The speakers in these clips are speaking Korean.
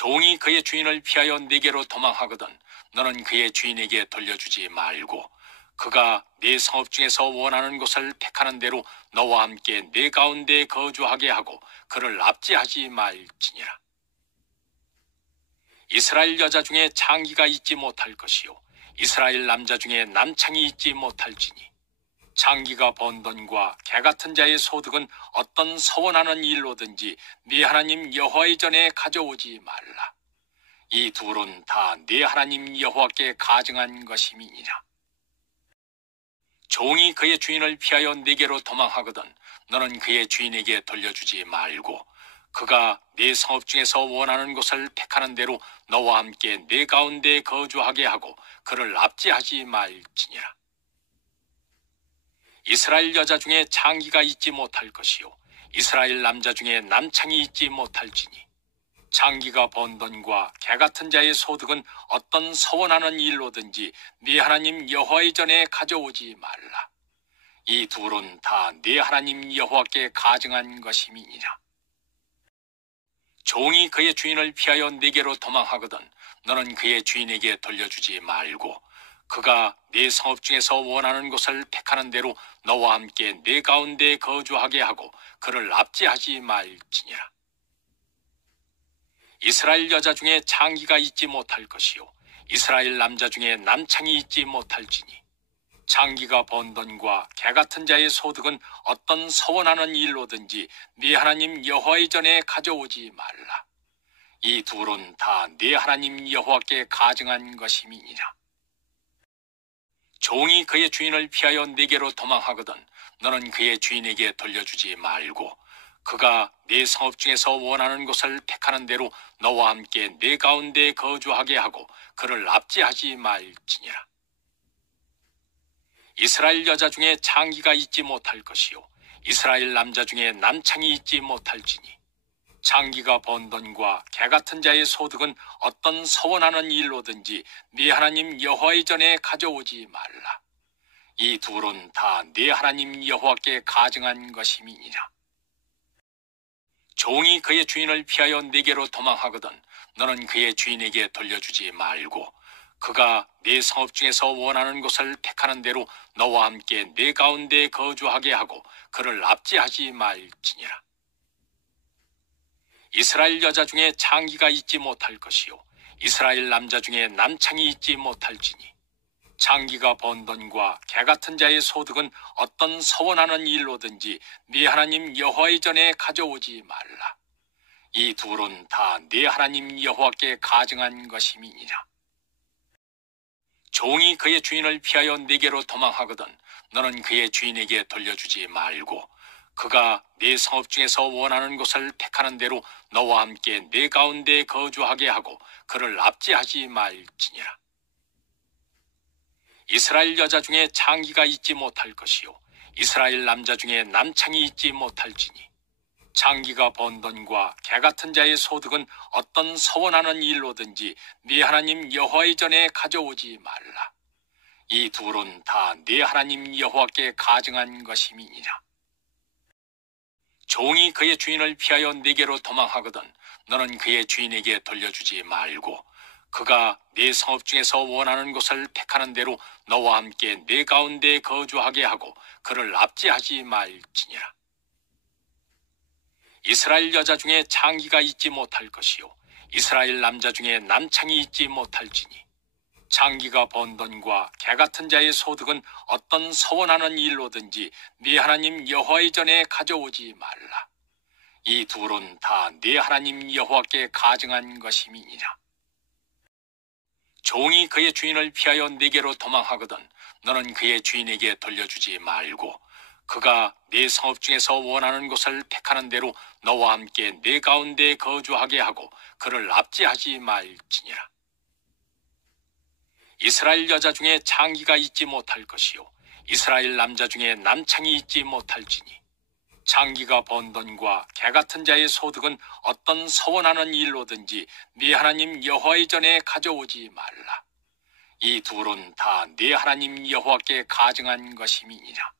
종이 그의 주인을 피하여 네게로 도망하거든 너는 그의 주인에게 돌려주지 말고 그가 네 성읍 중에서 원하는 곳을 택하는 대로 너와 함께 네 가운데 거주하게 하고 그를 압제하지 말지니라. 이스라엘 여자 중에 장기가 있지 못할 것이요 이스라엘 남자 중에 남창이 있지 못할지니 장기가 번 돈과 개 같은 자의 소득은 어떤 서원하는 일로든지 네 하나님 여호와의 전에 가져오지 말라. 이 둘은 다 네 하나님 여호와께 가증한 것임이니라. 종이 그의 주인을 피하여 네게로 도망하거든 너는 그의 주인에게 돌려주지 말고 그가 네 성읍 중에서 원하는 곳을 택하는 대로 너와 함께 네 가운데 거주하게 하고 그를 압제하지 말지니라. 이스라엘 여자 중에 장기가 있지 못할 것이요 이스라엘 남자 중에 남창이 있지 못할지니 장기가 번 돈과 개 같은 자의 소득은 어떤 서원하는 일로든지 네 하나님 여호와의 전에 가져오지 말라. 이 둘은 다 네 하나님 여호와께 가증한 것임이니라. 종이 그의 주인을 피하여 네게로 도망하거든 너는 그의 주인에게 돌려주지 말고 그가 네 성읍 중에서 원하는 곳을 택하는 대로 너와 함께 네 가운데 거주하게 하고 그를 압제하지 말지니라. 이스라엘 여자 중에 장기가 있지 못할 것이요 이스라엘 남자 중에 남창이 있지 못할지니 장기가 번 돈과 개 같은 자의 소득은 어떤 서원하는 일로든지 네 하나님 여호와의 전에 가져오지 말라. 이 둘은 다 네 하나님 여호와께 가증한 것임이니라. 종이 그의 주인을 피하여 네게로 도망하거든 너는 그의 주인에게 돌려주지 말고 그가 네 성읍 중에서 원하는 곳을 택하는 대로 너와 함께 네 가운데 거주하게 하고 그를 압제하지 말지니라. 이스라엘 여자 중에 장기가 있지 못할 것이요 이스라엘 남자 중에 남창이 있지 못할지니 장기가 번 돈과 개 같은 자의 소득은 어떤 서원하는 일로든지 네 하나님 여호와의 전에 가져오지 말라. 이 둘은 다 네 하나님 여호와께 가증한 것임이니라. 종이 그의 주인을 피하여 네게로 도망하거든 너는 그의 주인에게 돌려주지 말고 그가 네 성읍 중에서 원하는 곳을 택하는 대로 너와 함께 네 가운데 거주하게 하고 그를 압제하지 말지니라. 이스라엘 여자 중에 장기가 있지 못할 것이요 이스라엘 남자 중에 남창이 있지 못할지니 장기가 번 돈과 개 같은 자의 소득은 어떤 서원하는 일로든지 네 하나님 여호와의 전에 가져오지 말라. 이 둘은 다 네 하나님 여호와께 가증한 것임이니라. 종이 그의 주인을 피하여 네게로 도망하거든 너는 그의 주인에게 돌려주지 말고 그가 네 성읍 중에서 원하는 곳을 택하는 대로 너와 함께 네 가운데 거주하게 하고 그를 압제하지 말지니라. 이스라엘 여자 중에 장기가 있지 못할 것이요 이스라엘 남자 중에 남창이 있지 못할지니 장기가 번 돈과 개 같은 자의 소득은 어떤 서원하는 일로든지 네 하나님 여호와의 전에 가져오지 말라. 이 둘은 다 네 하나님 여호와께 가증한 것임이니라. 종이 그의 주인을 피하여 네게로 도망하거든 너는 그의 주인에게 돌려주지 말고 그가 네 성읍 중에서 원하는 곳을 택하는 대로 너와 함께 네 가운데 거주하게 하고 그를 압제하지 말지니라. 이스라엘 여자 중에 장기가 있지 못할 것이요 이스라엘 남자 중에 남창이 있지 못할지니 장기가 번 돈과 개 같은 자의 소득은 어떤 서원하는 일로든지 네 하나님 여호와의 전에 가져오지 말라. 이 둘은 다 네 하나님 여호와께 가증한 것임이니라. 종이 그의 주인을 피하여 네게로 도망하거든 너는 그의 주인에게 돌려주지 말고 그가 네 성읍 중에서 원하는 곳을 택하는 대로 너와 함께 네 가운데 거주하게 하고 그를 압제하지 말지니라. 이스라엘 여자 중에 장기가 있지 못할 것이요 이스라엘 남자 중에 남창이 있지 못할지니 장기가 번 돈과 개 같은 자의 소득은 어떤 서원하는 일로든지 네 하나님 여호와의 전에 가져오지 말라. 이 둘은 다 네 하나님 여호와께 가증한 것임이니라.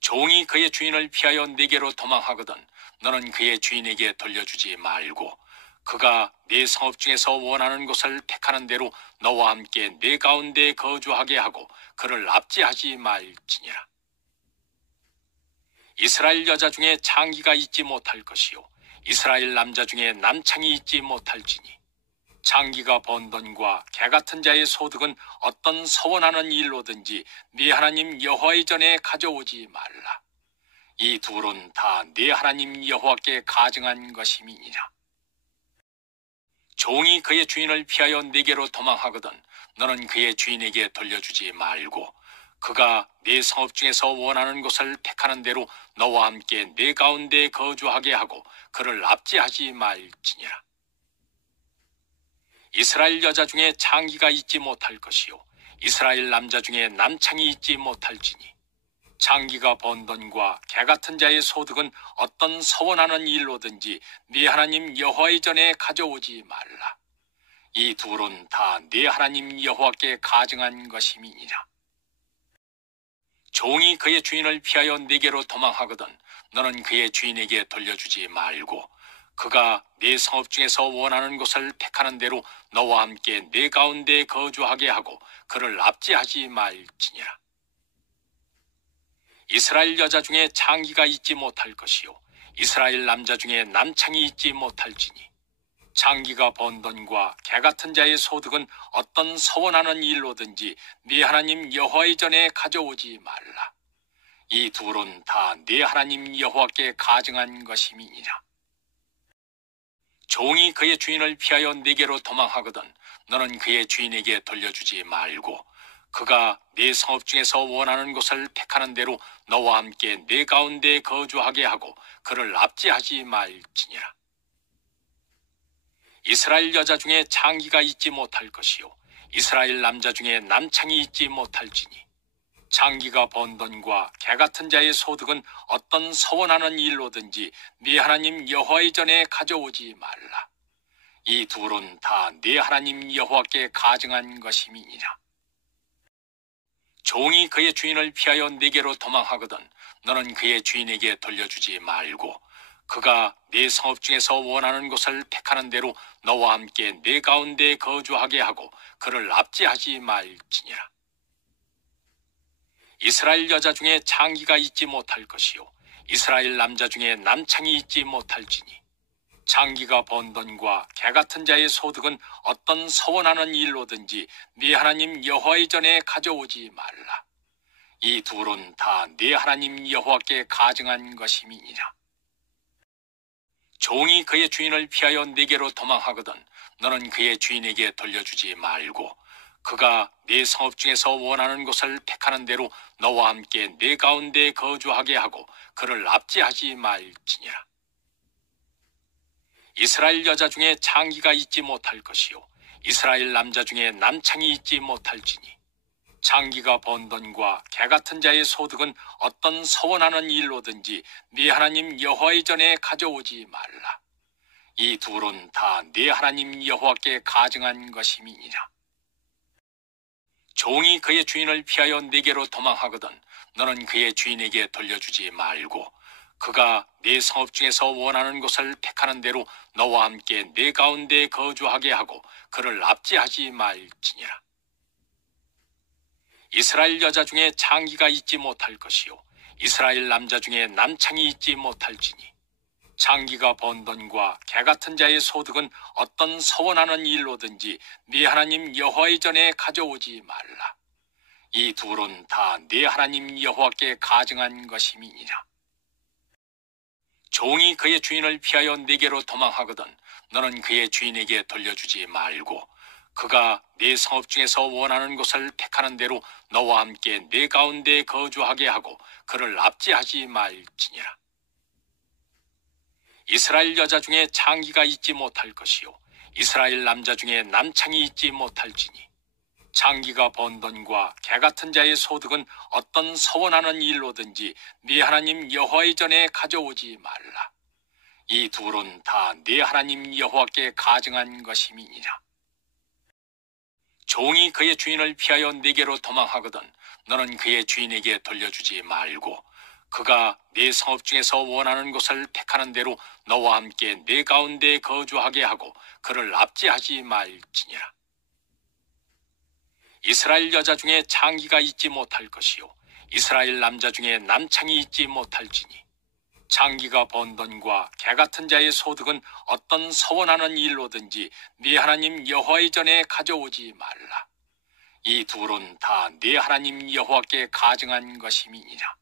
종이 그의 주인을 피하여 네게로 도망하거든 너는 그의 주인에게 돌려주지 말고 그가 네 성읍 중에서 원하는 곳을 택하는 대로 너와 함께 네 가운데 거주하게 하고 그를 압제하지 말지니라. 이스라엘 여자 중에 장기가 있지 못할 것이요 이스라엘 남자 중에 남창이 있지 못할지니 장기가 번 돈과 개 같은 자의 소득은 어떤 서원하는 일로든지 네 하나님 여호와의 전에 가져오지 말라. 이 둘은 다 네 하나님 여호와께 가증한 것임이니라. 종이 그의 주인을 피하여 네게로 도망하거든 너는 그의 주인에게 돌려주지 말고 그가 네 성읍 중에서 원하는 곳을 택하는 대로 너와 함께 네 가운데 거주하게 하고 그를 압제하지 말지니라. 이스라엘 여자 중에 장기가 있지 못할 것이요 이스라엘 남자 중에 남창이 있지 못할지니 장기가 번 돈과 개 같은 자의 소득은 어떤 서원하는 일로든지 네 하나님 여호와의 전에 가져오지 말라. 이 둘은 다 네 하나님 여호와께 가증한 것임이니라. 종이 그의 주인을 피하여 네게로 도망하거든 너는 그의 주인에게 돌려주지 말고 그가 네 성읍 중에서 원하는 곳을 택하는 대로 너와 함께 네 가운데 거주하게 하고 그를 압제하지 말지니라. 이스라엘 여자 중에 장기가 있지 못할 것이요 이스라엘 남자 중에 남창이 있지 못할지니 장기가 번 돈과 개 같은 자의 소득은 어떤 서원하는 일로든지 네 하나님 여호와의 전에 가져오지 말라. 이 둘은 다 네 하나님 여호와께 가증한 것임이니라. 종이 그의 주인을 피하여 네게로 도망하거든 너는 그의 주인에게 돌려주지 말고 그가 네 성읍 중에서 원하는 곳을 택하는 대로 너와 함께 네 가운데 거주하게 하고 그를 압제하지 말지니라. 이스라엘 여자 중에 장기가 있지 못할 것이요 이스라엘 남자 중에 남창이 있지 못할지니 장기가 번 돈과 개 같은 자의 소득은 어떤 서원하는 일로든지 네 하나님 여호와의 전에 가져오지 말라. 이 둘은 다 네 하나님 여호와께 가증한 것임이니라. 종이 그의 주인을 피하여 네게로 도망하거든 너는 그의 주인에게 돌려주지 말고 그가 네 성읍 중에서 원하는 곳을 택하는 대로 너와 함께 네 가운데 거주하게 하고 그를 압제하지 말지니라. 이스라엘 여자 중에 장기가 있지 못할 것이요 이스라엘 남자 중에 남창이 있지 못할지니 장기가 번 돈과 개 같은 자의 소득은 어떤 서원하는 일로든지 네 하나님 여호와의 전에 가져오지 말라. 이 둘은 다 네 하나님 여호와께 가증한 것임이니라. 종이 그의 주인을 피하여 네게로 도망하거든 너는 그의 주인에게 돌려주지 말고 그가 네 성읍 중에서 원하는 곳을 택하는 대로 너와 함께 네 가운데 거주하게 하고 그를 압제하지 말지니라. 이스라엘 여자 중에 장기가 있지 못할 것이요 이스라엘 남자 중에 남창이 있지 못할지니 장기가 번 돈과 개 같은 자의 소득은 어떤 서원하는 일로든지 네 하나님 여호와의 전에 가져오지 말라. 이 둘은 다 네 하나님 여호와께 가증한 것임이니라. 종이 그의 주인을 피하여 네게로 도망하거든 너는 그의 주인에게 돌려주지 말고 그가 네 성읍 중에서 원하는 곳을 택하는 대로 너와 함께 네 가운데 거주하게 하고 그를 압제하지 말지니라. 이스라엘 여자 중에 장기가 있지 못할 것이요 이스라엘 남자 중에 남창이 있지 못할지니 장기가 번 돈과 개 같은 자의 소득은 어떤 서원하는 일로든지 네 하나님 여호와의 전에 가져오지 말라. 이 둘은 다 네 하나님 여호와께 가증한 것임이니라. 종이 그의 주인을 피하여 네게로 도망하거든 너는 그의 주인에게 돌려주지 말고 그가 네 성읍 중에서 원하는 곳을 택하는 대로 너와 함께 네 가운데 거주하게 하고 그를 압제하지 말지니라. 이스라엘 여자 중에 장기가 있지 못할 것이요 이스라엘 남자 중에 남창이 있지 못할지니 장기가 번 돈과 개 같은 자의 소득은 어떤 서원하는 일로든지 네 하나님 여호와의 전에 가져오지 말라. 이 둘은 다 네 하나님 여호와께 가증한 것임이니라. 종이 그의 주인을 피하여 네게로 도망하거든 너는 그의 주인에게 돌려주지 말고 그가 네 성읍 중에서 원하는 곳을 택하는 대로 너와 함께 네 가운데 거주하게 하고 그를 압제하지 말지니라. 이스라엘 여자 중에 장기가 있지 못할 것이요 이스라엘 남자 중에 남창이 있지 못할지니 장기가 번 돈과 개 같은 자의 소득은 어떤 서원하는 일로든지 네 하나님 여호와의 전에 가져오지 말라. 이 둘은 다 네 하나님 여호와께 가증한 것임이니라.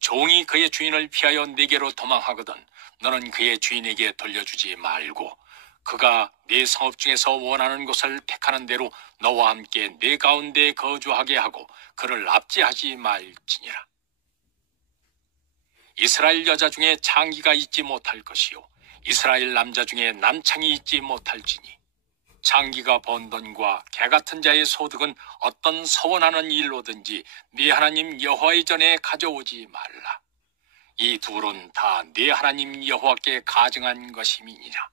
종이 그의 주인을 피하여 네게로 도망하거든 너는 그의 주인에게 돌려주지 말고 그가 네 성읍 중에서 원하는 곳을 택하는 대로 너와 함께 네 가운데 거주하게 하고 그를 압제하지 말지니라. 이스라엘 여자 중에 장기가 있지 못할 것이요 이스라엘 남자 중에 남창이 있지 못할지니 장기가 번 돈과 개 같은 자의 소득은 어떤 서원하는 일로든지 네 하나님 여호와의 전에 가져오지 말라. 이 둘은 다 네 하나님 여호와께 가증한 것임이니라.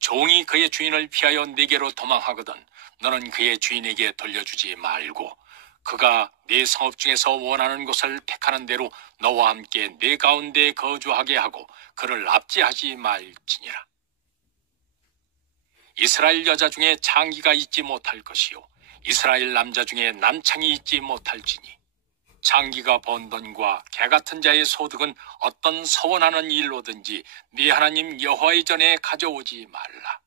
종이 그의 주인을 피하여 네게로 도망하거든 너는 그의 주인에게 돌려주지 말고 그가 네 성읍 중에서 원하는 곳을 택하는 대로 너와 함께 네 가운데 거주하게 하고 그를 압제하지 말지니라. 이스라엘 여자 중에 장기가 있지 못할 것이요 이스라엘 남자 중에 남창이 있지 못할지니 장기가 번 돈과 개 같은 자의 소득은 어떤 서원하는 일로든지 네 하나님 여호와의 전에 가져오지 말라.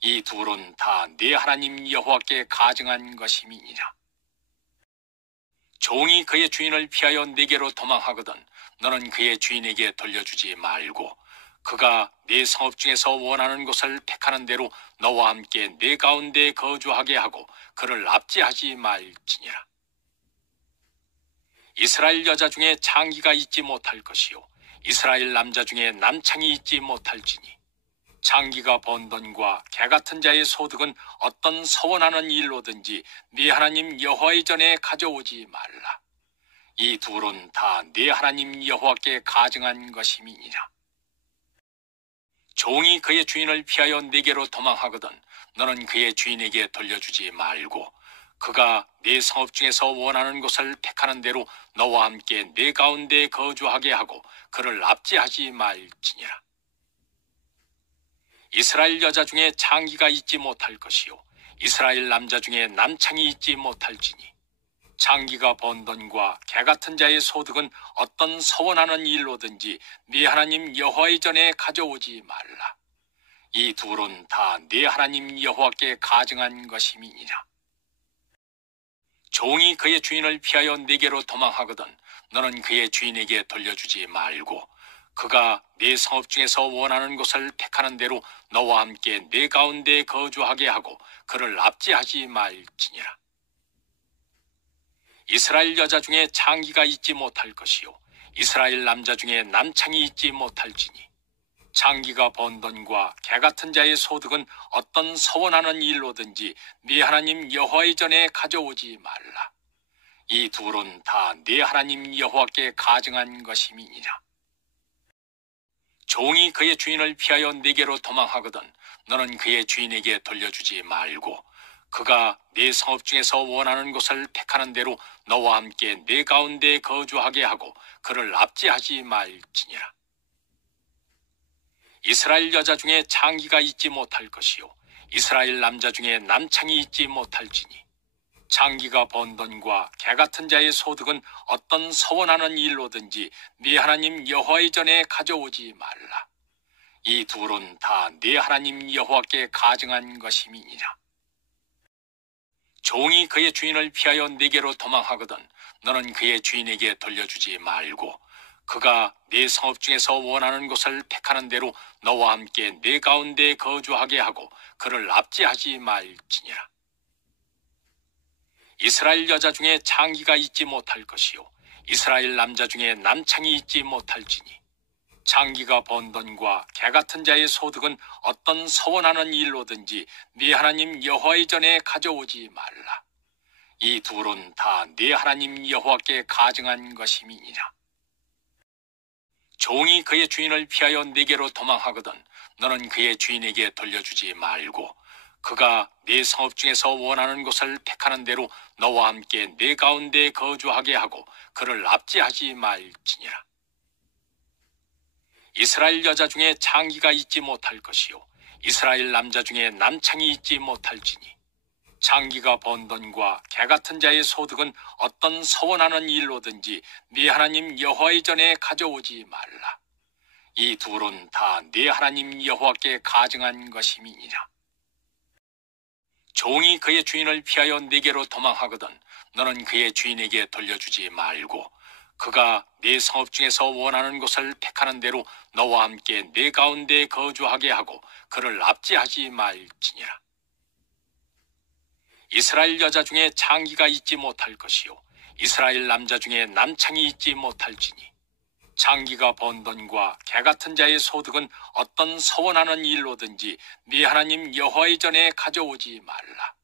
이 둘은 다 네 하나님 여호와께 가증한 것임이니라. 종이 그의 주인을 피하여 네게로 도망하거든 너는 그의 주인에게 돌려주지 말고 그가 네 성읍 중에서 원하는 곳을 택하는 대로 너와 함께 네 가운데 거주하게 하고 그를 압제하지 말지니라. 이스라엘 여자 중에 장기가 있지 못할 것이요 이스라엘 남자 중에 남창이 있지 못할지니 장기가 번 돈과 개 같은 자의 소득은 어떤 서원하는 일로든지 네 하나님 여호와의 전에 가져오지 말라. 이 둘은 다 네 하나님 여호와께 가증한 것임이니라. 종이 그의 주인을 피하여 네게로 도망하거든 너는 그의 주인에게 돌려주지 말고 그가 네 성읍 중에서 원하는 곳을 택하는 대로 너와 함께 네 가운데 거주하게 하고 그를 압제하지 말지니라. 이스라엘 여자 중에 장기가 있지 못할 것이요 이스라엘 남자 중에 남창이 있지 못할지니 장기가 번 돈과 개 같은 자의 소득은 어떤 서원하는 일로든지 네 하나님 여호와의 전에 가져오지 말라. 이 둘은 다 네 하나님 여호와께 가증한 것임이니라. 종이 그의 주인을 피하여 네게로 도망하거든 너는 그의 주인에게 돌려주지 말고 그가 네 성읍 중에서 원하는 곳을 택하는 대로 너와 함께 네 가운데 거주하게 하고 그를 압제하지 말지니라. 이스라엘 여자 중에 장기가 있지 못할 것이요 이스라엘 남자 중에 남창이 있지 못할지니 장기가 번 돈과 개 같은 자의 소득은 어떤 서원하는 일로든지 네 하나님 여호와의 전에 가져오지 말라. 이 둘은 다 네 하나님 여호와께 가증한 것임이니라. 종이 그의 주인을 피하여 네게로 도망하거든 너는 그의 주인에게 돌려주지 말고 그가 네 성읍 중에서 원하는 곳을 택하는 대로 너와 함께 네 가운데 거주하게 하고 그를 압제하지 말지니라. 이스라엘 여자 중에 장기가 있지 못할 것이요 이스라엘 남자 중에 남창이 있지 못할지니 장기가 번 돈과 개 같은 자의 소득은 어떤 서원하는 일로든지 네 하나님 여호와의 전에 가져오지 말라. 이 둘은 다 네 하나님 여호와께 가증한 것임이니라. 종이 그의 주인을 피하여 네게로 도망하거든 너는 그의 주인에게 돌려주지 말고 그가 네 성읍 중에서 원하는 곳을 택하는 대로 너와 함께 네 가운데 거주하게 하고 그를 압제하지 말지니라. 이스라엘 여자 중에 장기가 있지 못할 것이요 이스라엘 남자 중에 남창이 있지 못할지니 장기가 번 돈과 개 같은 자의 소득은 어떤 서원하는 일로든지 네 하나님 여호와의 전에 가져오지 말라. 이 둘은 다 네 하나님 여호와께 가증한 것임이니라. 종이 그의 주인을 피하여 네게로 도망하거든 너는 그의 주인에게 돌려주지 말고 그가 네 성읍 중에서 원하는 곳을 택하는 대로 너와 함께 네 가운데 거주하게 하고 그를 압제하지 말지니라. 이스라엘 여자 중에 장기가 있지 못할 것이요 이스라엘 남자 중에 남창이 있지 못할지니 장기가 번 돈과 개 같은 자의 소득은 어떤 서원하는 일로든지 네 하나님 여호와의 전에 가져오지 말라. 이 둘은 다 네 하나님 여호와께 가증한 것임이니라. 종이 그의 주인을 피하여 네게로 도망하거든 너는 그의 주인에게 돌려주지 말고 그가 네 성읍 중에서 원하는 곳을 택하는 대로 너와 함께 네 가운데 거주하게 하고 그를 압제하지 말지니라. 이스라엘 여자 중에 장기가 있지 못할 것이요 이스라엘 남자 중에 남창이 있지 못할지니 장기가 번 돈과 개 같은 자의 소득은 어떤 서원하는 일로든지 네 하나님 여호와의 전에 가져오지 말라.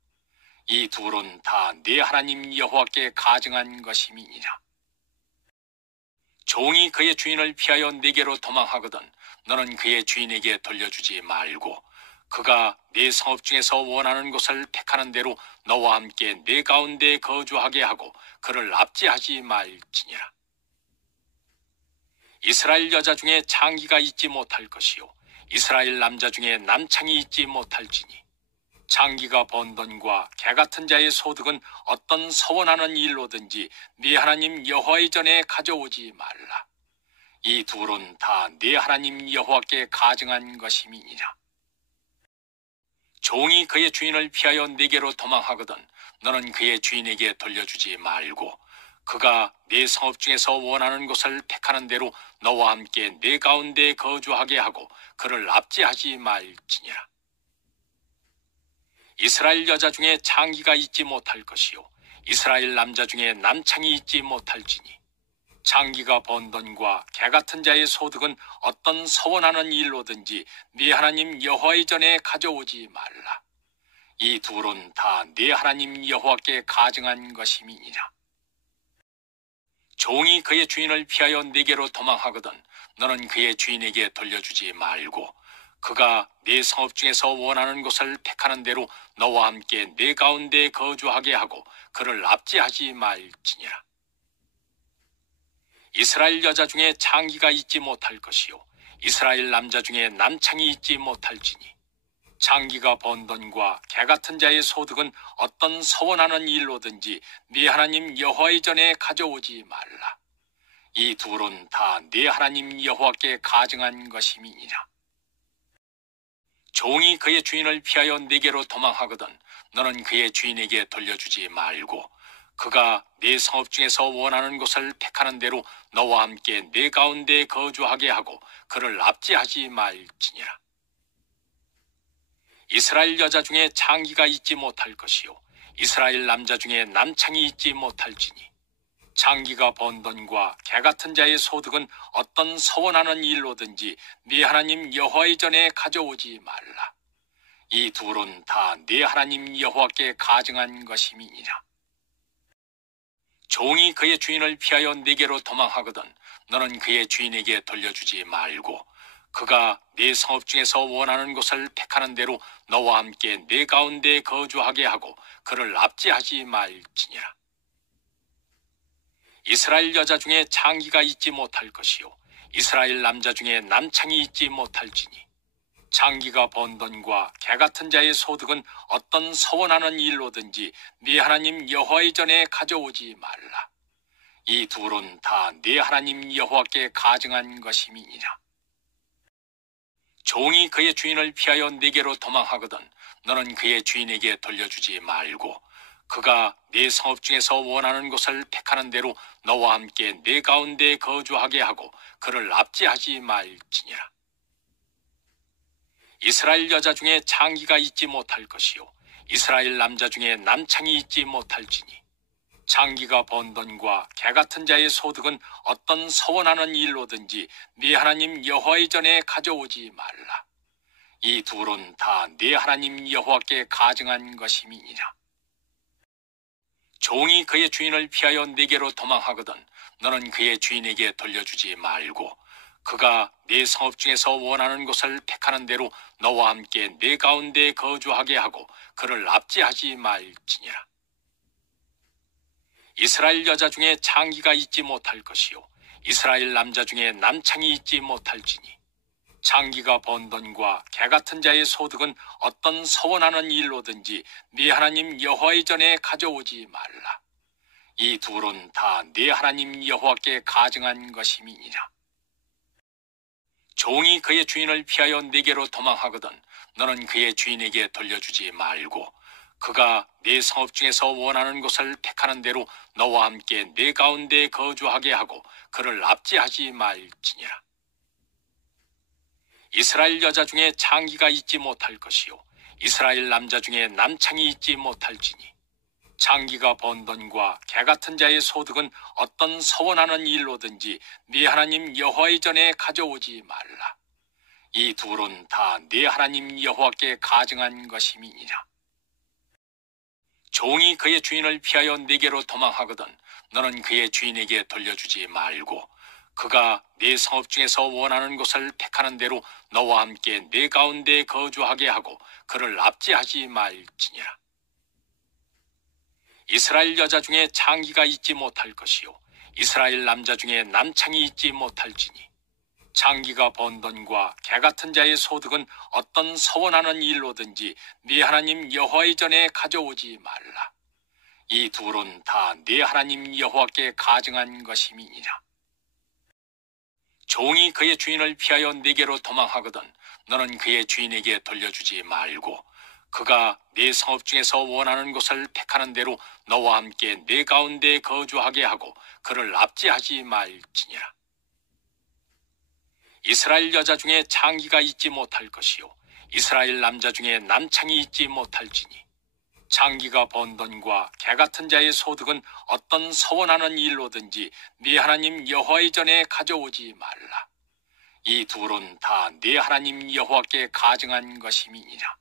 이 둘은 다 네 하나님 여호와께 가증한 것임이니라. 종이 그의 주인을 피하여 네게로 도망하거든 너는 그의 주인에게 돌려주지 말고 그가 네 성읍 중에서 원하는 곳을 택하는 대로 너와 함께 네 가운데 거주하게 하고 그를 압제하지 말지니라. 이스라엘 여자 중에 장기가 있지 못할 것이요 이스라엘 남자 중에 남창이 있지 못할지니 장기가 번 돈과 개 같은 자의 소득은 어떤 서원하는 일로든지 네 하나님 여호와의 전에 가져오지 말라. 이 둘은 다 네 하나님 여호와께 가증한 것임이니라. 종이 그의 주인을 피하여 네게로 도망하거든 너는 그의 주인에게 돌려주지 말고 그가 네 성읍 중에서 원하는 곳을 택하는 대로 너와 함께 네 가운데 거주하게 하고 그를 압제하지 말지니라. 이스라엘 여자 중에 장기가 있지 못할 것이요 이스라엘 남자 중에 남창이 있지 못할지니 장기가 번 돈과 개 같은 자의 소득은 어떤 서원하는 일로든지 네 하나님 여호와의 전에 가져오지 말라. 이 둘은 다 네 하나님 여호와께 가증한 것임이니라. 종이 그의 주인을 피하여 네게로 도망하거든 너는 그의 주인에게 돌려주지 말고 그가 네 성읍 중에서 원하는 곳을 택하는 대로 너와 함께 네 가운데 거주하게 하고 그를 압제하지 말지니라. 이스라엘 여자 중에 장기가 있지 못할 것이요 이스라엘 남자 중에 남창이 있지 못할지니 장기가 번 돈과 개 같은 자의 소득은 어떤 서원하는 일로든지 네 하나님 여호와의 전에 가져오지 말라. 이 둘은 다 네 하나님 여호와께 가증한 것임이니라. 종이 그의 주인을 피하여 네게로 도망하거든 너는 그의 주인에게 돌려주지 말고 그가 네 성읍 중에서 원하는 곳을 택하는 대로 너와 함께 네 가운데 거주하게 하고 그를 압제하지 말지니라. 이스라엘 여자 중에 장기가 있지 못할 것이요 이스라엘 남자 중에 남창이 있지 못할지니 장기가 번 돈과 개 같은 자의 소득은 어떤 서원하는 일로든지 네 하나님 여호와의 전에 가져오지 말라. 이 둘은 다 네 하나님 여호와께 가증한 것임이니라. 종이 그의 주인을 피하여 네게로 도망하거든 너는 그의 주인에게 돌려주지 말고 그가 네 성읍 중에서 원하는 곳을 택하는 대로 너와 함께 네 가운데 거주하게 하고 그를 압제하지 말지니라. 이스라엘 여자 중에 장기가 있지 못할 것이요 이스라엘 남자 중에 남창이 있지 못할지니 장기가 번 돈과 개 같은 자의 소득은 어떤 서원하는 일로든지 네 하나님 여호와의 전에 가져오지 말라. 이 둘은 다 네 하나님 여호와께 가증한 것임이니라. 종이 그의 주인을 피하여 네게로 도망하거든 너는 그의 주인에게 돌려주지 말고 그가 네 성읍 중에서 원하는 곳을 택하는 대로 너와 함께 네 가운데 거주하게 하고 그를 압제하지 말지니라. 이스라엘 여자 중에 장기가 있지 못할 것이요 이스라엘 남자 중에 남창이 있지 못할지니 장기가 번 돈과 개 같은 자의 소득은 어떤 서원하는 일로든지 네 하나님 여호와의 전에 가져오지 말라. 이 둘은 다 네 하나님 여호와께 가증한 것임이니라. 종이 그의 주인을 피하여 네게로 도망하거든 너는 그의 주인에게 돌려주지 말고 그가 네 성읍 중에서 원하는 곳을 택하는 대로 너와 함께 네 가운데 거주하게 하고 그를 압제하지 말지니라. 이스라엘 여자 중에 장기가 있지 못할 것이요 이스라엘 남자 중에 남창이 있지 못할지니 장기가 번 돈과 개 같은 자의 소득은 어떤 서원하는 일로든지 네 하나님 여호와의 전에 가져오지 말라. 이 둘은 다 네 하나님 여호와께 가증한 것임이니라. 종이 그의 주인을 피하여 네게로 도망하거든 너는 그의 주인에게 돌려주지 말고 그가 네 성읍 중에서 원하는 곳을 택하는 대로 너와 함께 네 가운데 거주하게 하고 그를 압제하지 말지니라. 이스라엘 여자 중에 장기가 있지 못할 것이요 이스라엘 남자 중에 남창이 있지 못할지니 장기가 번 돈과 개 같은 자의 소득은 어떤 서원하는 일로든지 네 하나님 여호와의 전에 가져오지 말라. 이 둘은 다 네 하나님 여호와께 가증한 것임이니라. 종이 그의 주인을 피하여 네게로 도망하거든 너는 그의 주인에게 돌려주지 말고 그가 네 성읍 중에서 원하는 곳을 택하는 대로 너와 함께 네 가운데 거주하게 하고 그를 압제하지 말지니라. 이스라엘 여자 중에 장기가 있지 못할 것이요 이스라엘 남자 중에 남창이 있지 못할지니 장기가 번 돈과 개 같은 자의 소득은 어떤 서원하는 일로든지 네 하나님 여호와의 전에 가져오지 말라. 이 둘은 다 네 하나님 여호와께 가증한 것임이니라. 종이 그의 주인을 피하여 네게로 도망하거든 너는 그의 주인에게 돌려주지 말고 그가 네 성읍 중에서 원하는 곳을 택하는 대로 너와 함께 네 가운데 거주하게 하고 그를 압제하지 말지니라. 이스라엘 여자 중에 장기가 있지 못할 것이요 이스라엘 남자 중에 남창이 있지 못할지니 장기가 번 돈과 개 같은 자의 소득은 어떤 서원하는 일로든지 네 하나님 여호와의 전에 가져오지 말라. 이 둘은 다 네 하나님 여호와께 가증한 것임이니라.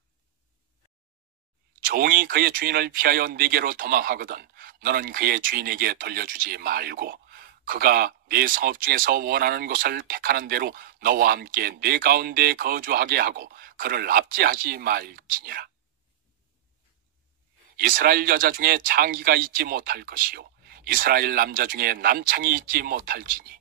종이 그의 주인을 피하여 네게로 도망하거든 너는 그의 주인에게 돌려주지 말고 그가 네 성읍 중에서 원하는 곳을 택하는 대로 너와 함께 네 가운데 거주하게 하고 그를 압제하지 말지니라. 이스라엘 여자 중에 장기가 있지 못할 것이요 이스라엘 남자 중에 남창이 있지 못할지니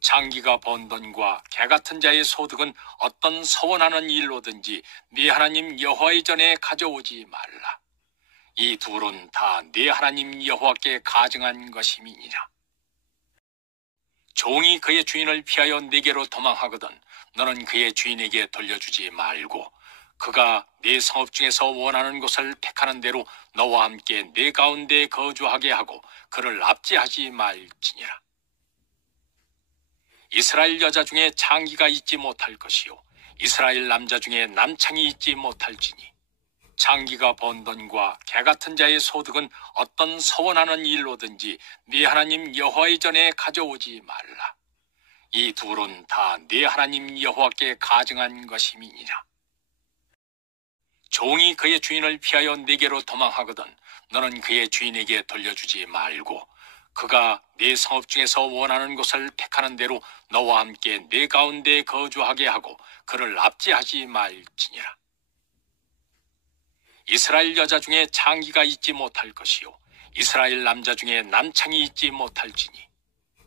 장기가 번 돈과 개 같은 자의 소득은 어떤 서원하는 일로든지 네 하나님 여호와의 전에 가져오지 말라. 이 둘은 다 네 하나님 여호와께 가증한 것임이니라. 종이 그의 주인을 피하여 네게로 도망하거든 너는 그의 주인에게 돌려주지 말고 그가 네 성읍 중에서 원하는 곳을 택하는 대로 너와 함께 네 가운데 거주하게 하고 그를 압제하지 말지니라. 이스라엘 여자 중에 장기가 있지 못할 것이요 이스라엘 남자 중에 남창이 있지 못할지니 장기가 번 돈과 개 같은 자의 소득은 어떤 서원하는 일로든지 네 하나님 여호와의 전에 가져오지 말라. 이 둘은 다 네 하나님 여호와께 가증한 것임이니라. 종이 그의 주인을 피하여 네게로 도망하거든 너는 그의 주인에게 돌려주지 말고 그가 네 성읍 중에서 원하는 곳을 택하는 대로 너와 함께 네 가운데 거주하게 하고 그를 압제하지 말지니라. 이스라엘 여자 중에 장기가 있지 못할 것이요 이스라엘 남자 중에 남창이 있지 못할지니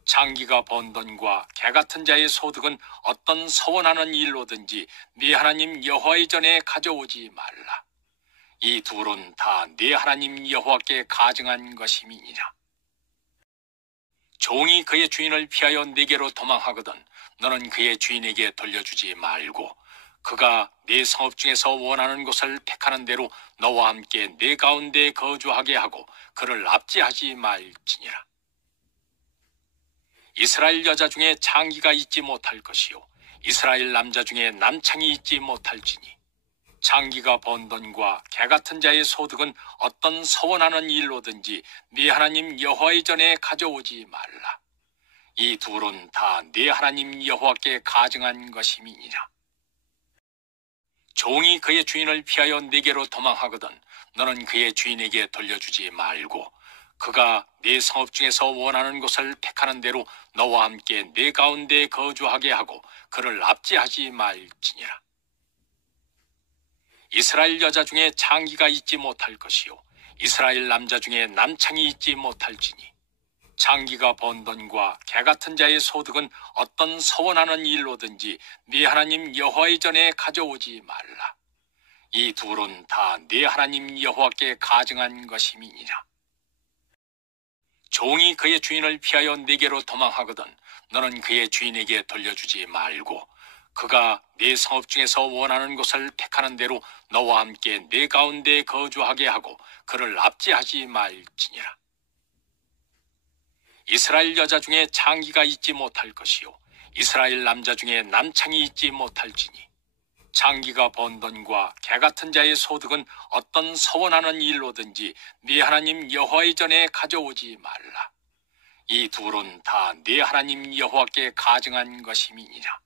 장기가 번 돈과 개 같은 자의 소득은 어떤 서원하는 일로든지 네 하나님 여호와의 전에 가져오지 말라. 이 둘은 다 네 하나님 여호와께 가증한 것임이니라. 종이 그의 주인을 피하여 네게로 도망하거든 너는 그의 주인에게 돌려주지 말고 그가 네 성읍 중에서 원하는 곳을 택하는 대로 너와 함께 네 가운데 거주하게 하고 그를 압제하지 말지니라. 이스라엘 여자 중에 장기가 있지 못할 것이요 이스라엘 남자 중에 남창이 있지 못할지니 장기가 번 돈과 개 같은 자의 소득은 어떤 서원하는 일로든지 네 하나님 여호와의 전에 가져오지 말라. 이 둘은 다 네 하나님 여호와께 가증한 것임이니라. 종이 그의 주인을 피하여 네게로 도망하거든 너는 그의 주인에게 돌려주지 말고 그가 네 성읍 중에서 원하는 곳을 택하는 대로 너와 함께 네 가운데 거주하게 하고 그를 압제하지 말지니라. 이스라엘 여자 중에 장기가 있지 못할 것이요 이스라엘 남자 중에 남창이 있지 못할지니 장기가 번 돈과 개 같은 자의 소득은 어떤 서원하는 일로든지 네 하나님 여호와의 전에 가져오지 말라. 이 둘은 다 네 하나님 여호와께 가증한 것임이니라. 종이 그의 주인을 피하여 네게로 도망하거든 너는 그의 주인에게 돌려주지 말고 그가 네 성읍 중에서 원하는 곳을 택하는 대로 너와 함께 네 가운데 거주하게 하고 그를 압제하지 말지니라. 이스라엘 여자 중에 장기가 있지 못할 것이요 이스라엘 남자 중에 남창이 있지 못할지니 장기가 번 돈과 개 같은 자의 소득은 어떤 서원하는 일로든지 네 하나님 여호와의 전에 가져오지 말라. 이 둘은 다 네 하나님 여호와께 가증한 것임이니라.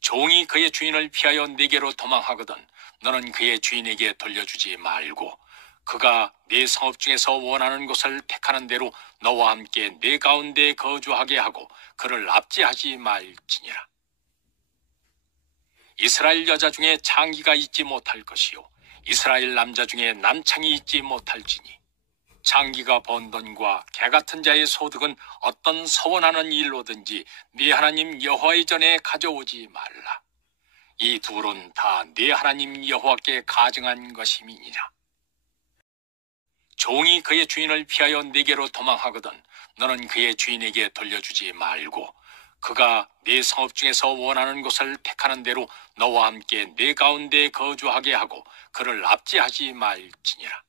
종이 그의 주인을 피하여 네게로 도망하거든 너는 그의 주인에게 돌려주지 말고 그가 네 성읍 중에서 원하는 곳을 택하는 대로 너와 함께 네 가운데 거주하게 하고 그를 압제하지 말지니라. 이스라엘 여자 중에 장기가 있지 못할 것이요 이스라엘 남자 중에 남창이 있지 못할지니 장기가 번 돈과 개 같은 자의 소득은 어떤 서원하는 일로든지 네 하나님 여호와의 전에 가져오지 말라. 이 둘은 다 네 하나님 여호와께 가증한 것임이니라. 종이 그의 주인을 피하여 네게로 도망하거든 너는 그의 주인에게 돌려주지 말고 그가 네 성읍 중에서 원하는 곳을 택하는 대로 너와 함께 네 가운데 거주하게 하고 그를 압제하지 말지니라.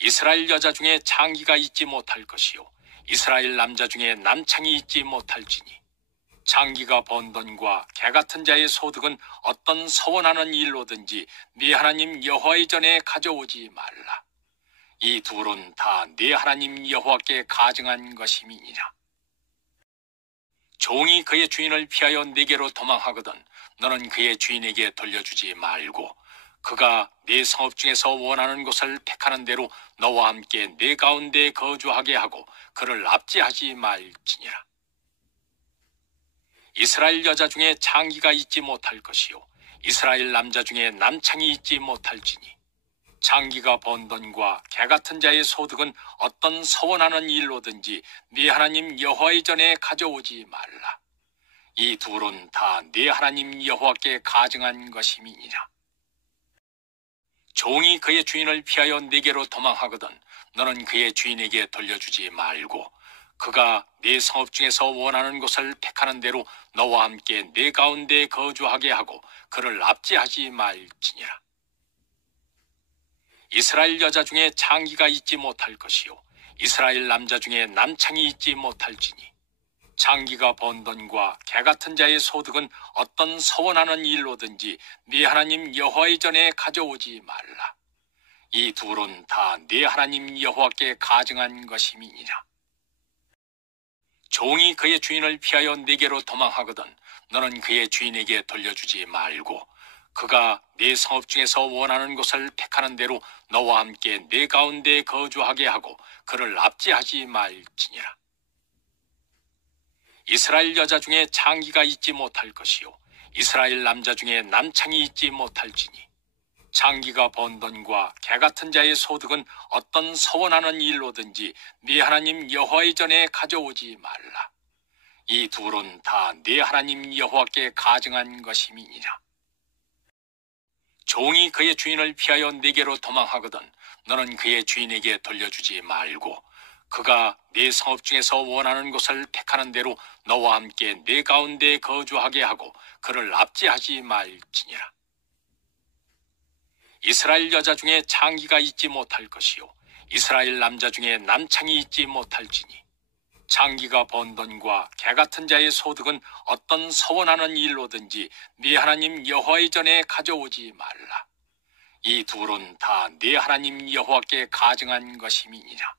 이스라엘 여자 중에 장기가 있지 못할 것이요 이스라엘 남자 중에 남창이 있지 못할지니 장기가 번 돈과 개 같은 자의 소득은 어떤 서원하는 일로든지 네 하나님 여호와의 전에 가져오지 말라. 이 둘은 다 네 하나님 여호와께 가증한 것임이니라. 종이 그의 주인을 피하여 네게로 도망하거든 너는 그의 주인에게 돌려주지 말고 그가 네 성읍 중에서 원하는 곳을 택하는 대로 너와 함께 네 가운데 거주하게 하고 그를 압제하지 말지니라. 이스라엘 여자 중에 장기가 있지 못할 것이요 이스라엘 남자 중에 남창이 있지 못할지니 장기가 번 돈과 개 같은 자의 소득은 어떤 서원하는 일로든지 네 하나님 여호와의 전에 가져오지 말라. 이 둘은 다 네 하나님 여호와께 가증한 것임이니라. 종이 그의 주인을 피하여 네게로 도망하거든 너는 그의 주인에게 돌려주지 말고 그가 네 성읍 중에서 원하는 곳을 택하는 대로 너와 함께 네 가운데 거주하게 하고 그를 압제하지 말지니라. 이스라엘 여자 중에 장기가 있지 못할 것이요 이스라엘 남자 중에 남창이 있지 못할지니 장기가 번 돈과 개 같은 자의 소득은 어떤 서원하는 일로든지 네 하나님 여호와의 전에 가져오지 말라. 이 둘은 다 네 하나님 여호와께 가증한 것임이니라. 종이 그의 주인을 피하여 네게로 도망하거든 너는 그의 주인에게 돌려주지 말고 그가 네 성읍 중에서 원하는 곳을 택하는 대로 너와 함께 네 가운데 거주하게 하고 그를 압제하지 말지니라. 이스라엘 여자 중에 장기가 있지 못할 것이요 이스라엘 남자 중에 남창이 있지 못할지니 장기가 번 돈과 개 같은 자의 소득은 어떤 서원하는 일로든지 네 하나님 여호와의 전에 가져오지 말라. 이 둘은 다 네 하나님 여호와께 가증한 것임이니라. 종이 그의 주인을 피하여 네게로 도망하거든 너는 그의 주인에게 돌려주지 말고 그가 네 성읍 중에서 원하는 곳을 택하는 대로 너와 함께 네 가운데 거주하게 하고 그를 압제하지 말지니라. 이스라엘 여자 중에 장기가 있지 못할 것이요 이스라엘 남자 중에 남창이 있지 못할지니 장기가 번 돈과 개 같은 자의 소득은 어떤 서원하는 일로든지 네 하나님 여호와의 전에 가져오지 말라. 이 둘은 다 네 하나님 여호와께 가증한 것임이니라.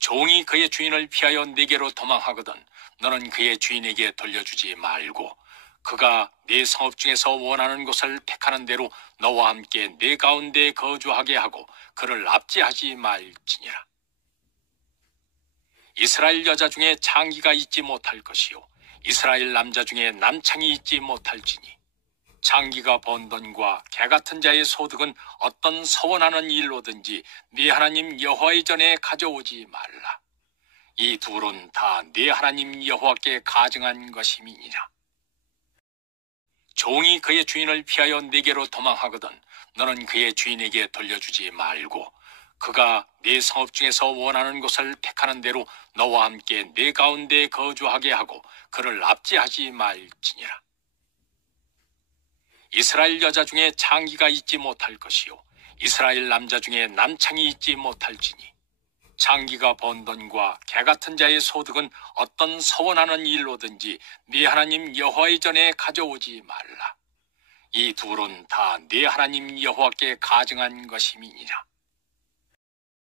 종이 그의 주인을 피하여 네게로 도망하거든 너는 그의 주인에게 돌려주지 말고 그가 네 성읍 중에서 원하는 곳을 택하는 대로 너와 함께 네 가운데 거주하게 하고 그를 압제하지 말지니라. 이스라엘 여자 중에 장기가 있지 못할 것이요 이스라엘 남자 중에 남창이 있지 못할지니 장기가 번 돈과 개 같은 자의 소득은 어떤 서원하는 일로든지 네 하나님 여호와의 전에 가져오지 말라. 이 둘은 다 네 하나님 여호와께 가증한 것임이니라. 종이 그의 주인을 피하여 네게로 도망하거든 너는 그의 주인에게 돌려주지 말고 그가 네 성읍 중에서 원하는 곳을 택하는 대로 너와 함께 네 가운데 거주하게 하고 그를 압제하지 말지니라. 이스라엘 여자 중에 장기가 있지 못할 것이요 이스라엘 남자 중에 남창이 있지 못할지니 장기가 번 돈과 개 같은 자의 소득은 어떤 서원하는 일로든지 네 하나님 여호와의 전에 가져오지 말라. 이 둘은 다 네 하나님 여호와께 가증한 것임이니라.